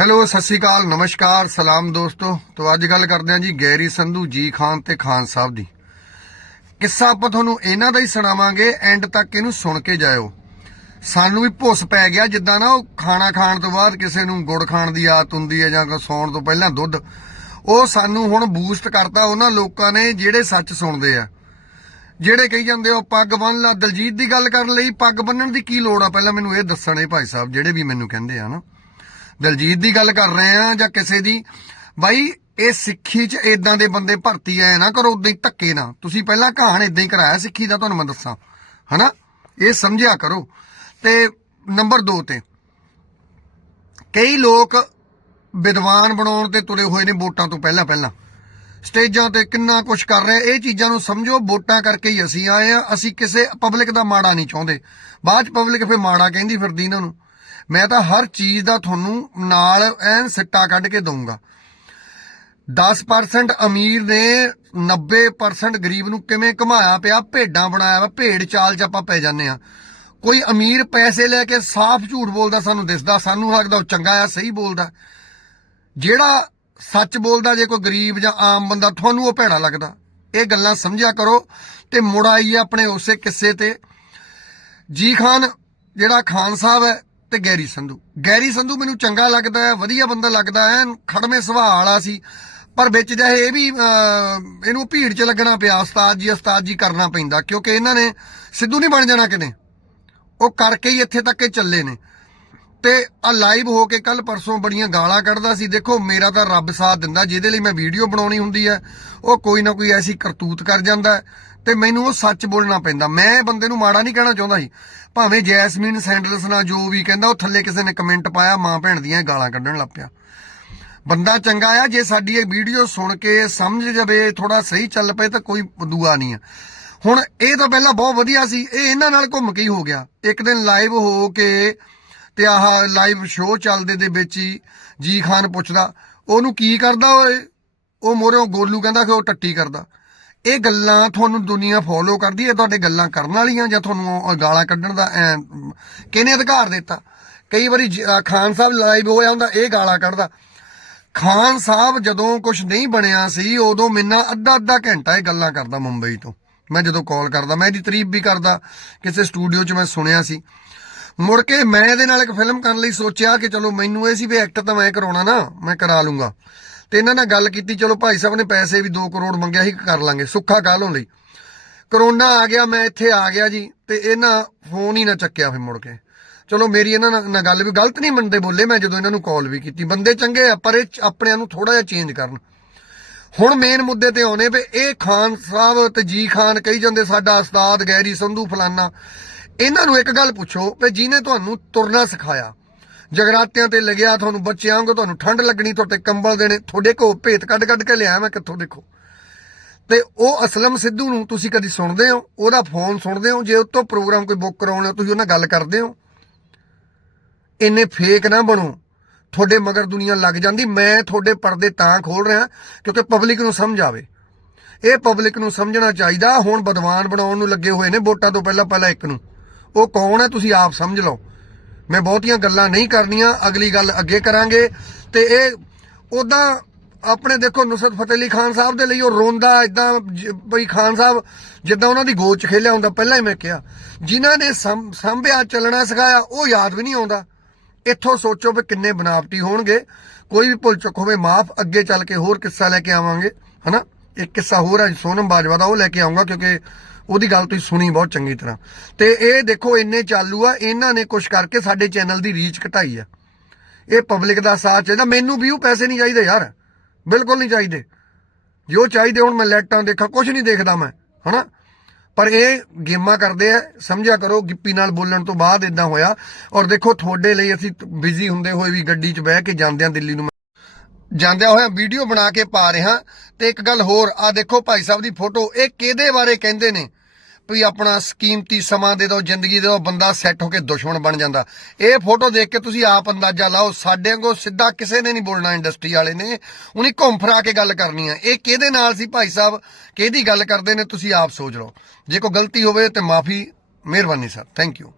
Hello, ਸਤਿ ਸ਼੍ਰੀ ਅਕਾਲ, ਨਮਸਕਾਰ, ਸਲਾਮ ਦੋਸਤੋ। ਤੋਂ ਅੱਜ ਗੱਲ ਕਰਦੇ ਹਾਂ ਜੀ ਗੈਰੀ ਸੰਧੂ, ਜੀ ਖਾਨ ਤੇ ਖਾਨ ਸਾਹਿਬ ਦੀ। ਕਿੱਸਾ ਆਪਾਂ ਤੁਹਾਨੂੰ ਇਹਨਾਂ ਦਾ ਹੀ ਸੁਣਾਵਾਂਗੇ ਐਂਡ ਤੱਕ ਇਹਨੂੰ ਸੁਣ ਕੇ ਜਾਇਓ। ਸਾਨੂੰ ਵੀ ਭੁੱਸ ਪੈ ਗਿਆ, ਜਿੱਦਾਂ ਨਾ ਉਹ ਖਾਣਾ ਖਾਣ ਤੋਂ ਬਾਅਦ ਕਿਸੇ ਨੂੰ ਗੁੜ ਖਾਣ ਦੀ ਆਦਤ ਹੁੰਦੀ ਹੈ ਜਾਂ ਕੋਈ ਸੌਣ ਤੋਂ ਪਹਿਲਾਂ ਦੁੱਧ, ਉਹ ਸਾਨੂੰ ਹੁਣ ਬੂਸਟ ਕਰਤਾ ਉਹਨਾਂ ਲੋਕਾਂ ਨੇ ਜਿਹੜੇ ਸੱਚ ਸੁਣਦੇ ਆ। ਜਿਹੜੇ ਕਹੀ ਜਾਂਦੇ ਉਹ ਪੱਗ ਬੰਨ ਲਾ, ਦਲਜੀਤ ਦੀ ਗੱਲ ਕਰਨ ਲਈ ਪੱਗ ਬੰਨਣ ਦੀ ਕੀ ਲੋੜ ਆ? ਪਹਿਲਾਂ ਮੈਨੂੰ ਇਹ ਦੱਸਣ ਦੱਸਣੇ ਭਾਈ ਸਾਹਿਬ, ਜਿਹੜੇ ਵੀ ਮੈਨੂੰ ਕਹਿੰਦੇ ਆ ਨਾ। ਦਲਜੀਤ ਦੀ ਗੱਲ ਕਰ ਰਹੇ ਆ ਜਾਂ ਕਿਸੇ ਦੀ? ਬਾਈ, ਇਹ ਸਿੱਖੀ 'ਚ ਇਦਾਂ ਦੇ ਬੰਦੇ ਭਰਤੀ ਆਏ ਨਾ ਕਰੋ ਉਦਾਂ ਹੀ ਧੱਕੇ ਨਾ। ਤੁਸੀਂ ਪਹਿਲਾਂ ਕਹਾਣ ਇਦਾਂ ਹੀ ਕਰਾਇਆ ਸਿੱਖੀ ਦਾ, ਤੁਹਾਨੂੰ ਮੈਂ ਦੱਸਾਂ। ਹਨਾ? ਇਹ ਸਮਝਿਆ ਕਰੋ। ਤੇ ਨੰਬਰ 2 ਤੇ, ਕਈ ਲੋਕ ਵਿਦਵਾਨ ਬਣਾਉਣ ਤੇ ਤੁਰੇ ਹੋਏ ਨੇ ਵੋਟਾਂ ਤੋਂ ਪਹਿਲਾਂ ਪਹਿਲਾਂ। ਸਟੇਜਾਂ ਤੇ ਕਿੰਨਾ ਕੁਝ ਕਰ ਰਹੇ, ਇਹ ਚੀਜ਼ਾਂ ਨੂੰ ਸਮਝੋ, ਵੋਟਾਂ ਕਰਕੇ ਹੀ ਅਸੀਂ ਆਏ ਆ। ਅਸੀਂ ਕਿਸੇ ਪਬਲਿਕ ਦਾ ਮਾੜਾ ਨਹੀਂ ਚਾਹੁੰਦੇ। ਬਾਅਦ ਚ ਪਬਲਿਕ ਫੇ ਮਾੜਾ ਕਹਿੰਦੀ ਫਿਰਦੀ ਇਹਨਾਂ ਨੂੰ। ਮੈਂ ਤਾਂ ਹਰ ਚੀਜ਼ ਦਾ ਤੁਹਾਨੂੰ ਨਾਲ ਐਨ ਸਿੱਟਾ ਕੱਢ ਕੇ ਦਊਂਗਾ। 10% ਅਮੀਰ ਨੇ 90% ਗਰੀਬ ਨੂੰ ਕਿਵੇਂ ਘਮਾਇਆ ਪਿਆ, ਭੇਡਾਂ ਬਣਾਇਆ ਵਾ, ਭੇਡ ਚਾਲ ਚ ਆਪਾਂ ਪੈ ਜਾਂਦੇ ਆ ਕੋਈ ਅਮੀਰ ਪੈਸੇ ਲੈ ਕੇ ਸਾਫ਼ ਝੂਠ ਬੋਲਦਾ ਸਾਨੂੰ ਦਿਸਦਾ, ਸਾਨੂੰ ਲੱਗਦਾ ਉਹ ਚੰਗਾ ਆ, ਸਹੀ ਬੋਲਦਾ। ਜਿਹੜਾ ਸੱਚ ਬੋਲਦਾ, ਜੇ ਕੋਈ ਗਰੀਬ ਜਾਂ ਆਮ ਬੰਦਾ, ਤੁਹਾਨੂੰ ਉਹ ਭੈੜਾ ਲੱਗਦਾ। ਇਹ ਗੱਲਾਂ ਸਮਝਿਆ ਕਰੋ ਤੇ ਮੁੜ ਆਈਏ ਆਪਣੇ ਉਸੇ ਕਿੱਸੇ ਤੇ। ਜੀ ਖਾਨ, ਜਿਹੜਾ ਖਾਨ ਸਾਹਿਬ ਹੈ ਤੇ ਗੈਰੀ ਸੰਧੂ। ਗੈਰੀ ਸੰਧੂ ਮੈਨੂੰ ਚੰਗਾ ਲੱਗਦਾ ਹੈ ਵਧੀਆ ਬੰਦਾ ਲੱਗਦਾ ਹੈ ਖੜਮੇ ਸੁਭਾਅ ਵਾਲਾ ਸੀ। ਪਰ ਵਿੱਚ ਜਿਹੇ ਇਹ ਵੀ ਅਹ, ਇਹਨੂੰ ਭੀੜ 'ਚ ਲੱਗਣਾ ਪਿਆ ਉਸਤਾਦ ਜੀ ਉਸਤਾਦ ਜੀ ਕਰਨਾ ਪੈਂਦਾ ਕਿਉਂਕਿ ਇਹਨਾਂ ਨੇ ਸਿੱਧੂ ਨਹੀਂ ਬਣ ਜਾਣਾ ਕਿਤੇ। ਉਹ ਕਰਕੇ ਹੀ ਇੱਥੇ ਤੱਕ ਇਹ ਚੱਲੇ ਨੇ। ਤੇ ਆ ਲਾਈਵ ਹੋ ਕੇ ਕੱਲ ਪਰਸੋਂ ਬੜੀਆਂ ਗਾਲਾਂ ਕੱਢਦਾ ਸੀ। ਦੇਖੋ, ਮੇਰਾ ਤਾਂ ਰੱਬ ਸਾਥ ਦਿੰਦਾ, ਜਿਹਦੇ ਲਈ ਮੈਂ ਵੀਡੀਓ ਬਣਾਉਣੀ ਹੁੰਦੀ ਹੈ, ਉਹ ਕੋਈ ਨਾ ਕੋਈ ਐਸੀ ਕਰਤੂਤ ਕਰ ਜਾਂਦਾ ਤੇ ਮੈਨੂੰ ਉਹ ਸੱਚ ਬੋਲਣਾ ਪੈਂਦਾ। ਮੈਂ ਬੰਦੇ ਨੂੰ ਮਾੜਾ ਨਹੀਂ ਕਹਿਣਾ ਚਾਹੁੰਦਾ ਸੀ। ਭਾਵੇਂ ਜੈਸਮੀਨ ਸੈਂਡਲਸ ਨਾਲ ਜੋ ਵੀ ਕਹਿੰਦਾ, ਉਹ ਥੱਲੇ ਕਿਸੇ ਨੇ ਕਮੈਂਟ ਪਾਇਆ, ਮਾਂ ਭੈਣ ਦੀਆਂ ਗਾਲਾਂ ਕੱਢਣ ਲੱਗ ਪਿਆ। ਬੰਦਾ ਚੰਗਾ ਆ, ਜੇ ਸਾਡੀ ਇਹ ਵੀਡੀਓ ਸੁਣ ਕੇ ਸਮਝ ਜਾਵੇ ਥੋੜਾ ਸਹੀ ਚੱਲ ਪਏ, ਤਾਂ ਕੋਈ ਦੁਆ ਨਹੀਂ ਆ। ਹੁਣ ਇਹ ਤਾਂ ਪਹਿਲਾਂ ਬਹੁਤ ਵਧੀਆ ਸੀ। ਇਹ ਇਹਨਾਂ ਨਾਲ ਘੁੰਮ ਕੇ ਹੀ ਹੋ ਗਿਆ। ਇੱਕ ਦਿਨ ਲਾਈਵ ਹੋ ਕੇ ਤੇ ਆਹ ਲਾਈਵ ਸ਼ੋਅ ਚੱਲਦੇ ਦੇ ਵਿੱਚ ਹੀ ਜੀ ਖਾਨ ਪੁੱਛਦਾ, ਉਹਨੂੰ ਕੀ ਕਰਦਾ ਓਏ? ਉਹ ਮੋਰਿਓ ਗੋਲੂ ਕਹਿੰਦਾ ਕਿ ਉਹ ਟੱਟੀ ਕਰਦਾ। ਇਹ ਗੱਲਾਂ ਤੁਹਾਨੂੰ ਦੁਨੀਆ ਫੋਲੋ ਕਰਦੀ ਹੈ, ਤੁਹਾਡੇ ਗੱਲਾਂ ਕਰਨ ਵਾਲੀਆਂ ਜਾਂ ਤੁਹਾਨੂੰ ਗਾਲਾਂ ਕੱਢਣ ਦਾ ਕਿਹਨੇ ਅਧਿਕਾਰ ਦਿੱਤਾ? ਕਈ ਵਾਰੀ ਖਾਨ ਸਾਹਿਬ ਲਾਈਵ ਹੋਇਆ ਹੁੰਦਾ, ਇਹ ਗਾਲਾਂ ਕੱਢਦਾ। ਖਾਨ ਸਾਹਿਬ ਜਦੋਂ ਕੁਝ ਨਹੀਂ ਬਣਿਆ ਸੀ, ਉਦੋਂ ਮੈਨਾਂ ਅੱਧਾ ਅੱਧਾ ਘੰਟਾ ਇਹ ਗੱਲਾਂ ਕਰਦਾ ਮੁੰਬਈ ਤੋਂ। ਮੈਂ ਜਦੋਂ ਕਾਲ ਕਰਦਾ, ਮੈਂ ਇਹਦੀ ਤਾਰੀਫ ਵੀ ਕਰਦਾ, ਕਿਸੇ ਸਟੂਡੀਓ 'ਚ ਮੈਂ ਸੁਣਿਆ ਸੀ। ਮੁੜ ਕੇ ਮੈਂ ਇਹਦੇ ਨਾਲ ਇੱਕ ਫਿਲਮ ਕਰਨ ਲਈ ਸੋਚਿਆ ਕਿ ਚਲੋ ਮੈਨੂੰ ਇਹ ਸੀ ਵੀ ਐਕਟ ਤਾਂ ਮੈਂ ਕਰਾਉਣਾ ਨਾ, ਮੈਂ ਕਰਾ ਲੂੰਗਾ। ਤੇ ਇਹਨਾਂ ਨਾਲ ਗੱਲ ਕੀਤੀ, ਚਲੋ ਭਾਈ ਸਾਹਿਬ ਨੇ ਪੈਸੇ ਵੀ 2 ਕਰੋੜ ਮੰਗਿਆ ਸੀ, ਕਰ ਲਾਂਗੇ, ਸੁੱਖਾ ਕਾਲੋਂ ਲਈ। ਕਰੋਨਾ ਆ ਗਿਆ, ਮੈਂ ਇੱਥੇ ਆ ਗਿਆ ਜੀ, ਤੇ ਇਹਨਾਂ ਫੋਨ ਹੀ ਨਾ ਚੱਕਿਆ ਫਿਰ ਮੁੜ ਕੇ। ਚਲੋ ਮੇਰੀ ਇਹਨਾਂ ਨਾਲ ਗੱਲ ਵੀ ਗਲਤ ਨਹੀਂ ਮੰਨਦੇ ਬੋਲੇ, ਮੈਂ ਜਦੋਂ ਇਹਨਾਂ ਨੂੰ ਕਾਲ ਵੀ ਕੀਤੀ। ਬੰਦੇ ਚੰਗੇ ਆ, ਪਰ ਇਹ ਆਪਣਿਆਂ ਨੂੰ ਥੋੜਾ ਜਿਹਾ ਚੇਂਜ ਕਰਨ। ਹੁਣ ਮੇਨ ਮੁੱਦੇ ਤੇ ਆਉਣੇ ਵੀ ਇਹ ਖਾਨ ਸਾਹਿਬ ਤੇ ਜੀ ਖਾਨ ਕਹੀ ਜਾਂਦੇ, ਸਾਡਾ ਉਸਤਾਦ ਗੈਰੀ ਸੰਧੂ ਫਲਾਨਾ। ਇਹਨਾਂ ਨੂੰ ਇੱਕ ਗੱਲ ਪੁੱਛੋ ਵੀ ਜਿਹਨੇ ਤੁਹਾਨੂੰ ਤੁਰਨਾ ਸਿਖਾਇਆ, ਜਗਰਾਤਿਆਂ ਤੇ ਲੱਗਿਆ ਤੁਹਾਨੂੰ ਬੱਚਿਆਂ ਵਾਂਗੂ ਤੁਹਾਨੂੰ ਠੰਡ ਲੱਗਣੀ, ਤੁਹਾਡੇ ਕੰਬਲ ਦੇਣੇ, ਤੁਹਾਡੇ ਕੋ ਭੇਤ ਕੱਢ ਕੱਢ ਕੇ ਲਿਆ ਮੈਂ ਕਿੱਥੋਂ ਦੇਖੋ। ਤੇ ਉਹ ਅਸਲਮ ਸਿੱਧੂ ਨੂੰ ਤੁਸੀਂ ਕਦੀ ਸੁਣਦੇ ਹੋ, ਉਹਦਾ ਫੋਨ ਸੁਣਦੇ ਹੋ, ਜੇ ਉਹ ਤੋਂ ਪ੍ਰੋਗਰਾਮ ਕੋਈ ਬੁੱਕ ਕਰਾਉਣਾ ਤੁਸੀਂ ਉਹਨਾਂ ਨਾਲ ਗੱਲ ਕਰਦੇ ਹੋ? ਇੰਨੇ ਫੇਕ ਨਾ ਬਣੋ, ਤੁਹਾਡੇ ਮਗਰ ਦੁਨੀਆ ਲੱਗ ਜਾਂਦੀ, ਮੈਂ ਤੁਹਾਡੇ ਪਰਦੇ ਤਾਂ ਖੋਲ ਰਿਹਾ ਕਿਉਂਕਿ ਪਬਲਿਕ ਨੂੰ ਸਮਝ ਆਵੇ। ਇਹ ਪਬਲਿਕ ਨੂੰ ਸਮਝਣਾ ਚਾਹੀਦਾ, ਹੁਣ ਬਦਵਾਨ ਬਣਾਉਣ ਨੂੰ ਲੱਗੇ ਹੋਏ ਨੇ ਵੋਟਾਂ ਤੋਂ ਪਹਿਲਾਂ ਪਹਿਲਾਂ ਇੱਕ ਨੂੰ। ਉਹ ਕੌਣ ਹੈ ਤੁਸੀਂ ਆਪ ਸਮਝ ਲਓ। ਮੈਂ ਬਹੁਤੀਆਂ ਗੱਲਾਂ ਨਹੀਂ ਕਰਨੀਆਂ, ਅਗਲੀ ਗੱਲ ਅੱਗੇ ਕਰਾਂਗੇ। ਤੇ ਇਹ ਉਦਾਂ ਆਪਣੇ ਦੇਖੋ ਨੁਸਰਤ ਫਤਿਹ ਅਲੀ ਖਾਨ ਸਾਹਿਬ ਦੇ ਲਈ ਉਹ ਰੋਂਦਾ ਇਦਾਂ ਬਈ ਖਾਨ ਸਾਹਿਬ ਜਿੱਦਾਂ ਉਹਨਾਂ ਦੀ ਗੋਦ ਚ ਖੇਲਿਆ ਹੁੰਦਾ, ਪਹਿਲਾਂ ਹੀ ਮੈਂ ਕਿਹਾ। ਜਿਨ੍ਹਾਂ ਨੇ ਸੰ- ਸੰਭਿਆ, ਚੱਲਣਾ, ਸਿਖਾਇਆ, ਉਹ ਯਾਦ ਵੀ ਨਹੀਂ ਆਉਂਦਾ। ਇੱਥੋਂ ਸੋਚੋ ਵੀ ਕਿੰਨੇ ਬਨਾਵਟੀ ਹੋਣਗੇ। ਕੋਈ ਵੀ ਭੁੱਲ ਚੁੱਕ ਹੋਵੇ, ਮਾਫ ਅੱਗੇ ਚੱਲ ਕੇ ਹੋਰ ਕਿੱਸਾ ਲੈ ਕੇ ਆਵਾਂਗੇ, ਹਨਾ? ਇੱਕ ਕਿੱਸਾ ਹੋਰ ਹੈ, ਸੋਨਮ ਬਾਜਵਾ ਦਾ, ਉਹ ਲੈ ਕੇ ਆਉਂਗਾ ਕਿਉਂਕਿ ਉਹਦੀ ਗੱਲ ਤੁਸੀਂ ਸੁਣੀ ਬਹੁਤ ਚੰਗੀ ਤਰ੍ਹਾਂ। ਤੇ ਇਹ ਦੇਖੋ ਇੰਨੇ ਚਾਲੂ ਆ, ਇਹਨਾਂ ਨੇ ਕੁਝ ਕਰਕੇ ਸਾਡੇ ਚੈਨਲ ਦੀ ਰੀਚ ਘਟਾਈ ਆ। ਇਹ ਪਬਲਿਕ ਦਾ ਸਾਥ ਚਾਹੀਦਾ, ਮੈਨੂੰ ਵੀ ਉਹ ਪੈਸੇ ਨਹੀਂ ਚਾਹੀਦੇ ਯਾਰ। ਬਿਲਕੁਲ ਨਹੀਂ ਚਾਹੀਦੇ। ਜੋ ਚਾਹੀਦੇ ਹੁਣ, ਮੈਂ ਲੈਟਾਂ ਦੇਖਾਂ ਕੁਝ ਨਹੀਂ ਦੇਖਦਾ ਮੈਂ, ਹਨਾ? ਪਰ ਇਹ ਗੇਮਾਂ ਕਰਦੇ ਆ, ਸਮਝਿਆ ਕਰੋ, ਗਿੱਪੀ ਨਾਲ ਬੋਲਣ ਤੋਂ ਬਾਅਦ ਇਦਾਂ ਹੋਇਆ। ਔਰ ਦੇਖੋ, ਤੁਹਾਡੇ ਲਈ ਅਸੀਂ ਬਿਜ਼ੀ ਹੁੰਦੇ ਹੋਏ ਵੀ ਗੱਡੀ 'ਚ ਬਹਿ ਕੇ ਜਾਂਦਿਆਂ ਦਿੱਲੀ ਨੂੰ ਜਾਂਦਿਆਂ ਹੋਇਆ ਵੀਡੀਓ ਬਣਾ ਕੇ ਪਾ ਰਿਹਾ। ਤੇ ਇੱਕ ਗੱਲ ਹੋਰ ਆ ਦੇਖੋ ਭਾਈ ਸਾਹਿਬ ਦੀ ਫੋਟੋ ਇਹ ਕਿਹਦੇ ਬਾਰੇ ਕਹਿੰਦੇ ਨੇ? ਵੀ ਆਪਣਾ ਸਕੀਮਤੀ ਸਮਾਂ ਦੇ ਦਿਓ, ਜ਼ਿੰਦਗੀ ਦੇ ਦਿਓ, ਬੰਦਾ ਸੈੱਟ ਹੋ ਕੇ ਦੁਸ਼ਮਣ ਬਣ ਜਾਂਦਾ। ਇਹ ਫੋਟੋ ਦੇਖ ਕੇ ਤੁਸੀਂ ਆਪ ਅੰਦਾਜ਼ਾ ਲਾਓ, ਸਾਡੇ ਵਾਂਗੂ ਸਿੱਧਾ ਕਿਸੇ ਨੇ ਨਹੀਂ ਬੋਲਣਾ ਇੰਡਸਟਰੀ ਵਾਲੇ ਨੇ। ਉਹਨੇ ਘੁੰਮ ਫਰਾ ਕੇ ਗੱਲ ਕਰਨੀ ਆ। ਇਹ ਕਿਹਦੇ ਨਾਲ ਸੀ ਭਾਈ ਸਾਹਿਬ? ਕਿਹਦੀ ਗੱਲ ਕਰਦੇ ਨੇ? ਤੁਸੀਂ ਆਪ ਸੋਚ ਲਓ। ਜੇ ਕੋਈ ਗਲਤੀ ਹੋਵੇ ਤੇ ਮਾਫੀ, ਮਿਹਰਬਾਨੀ ਸਰ। Thank you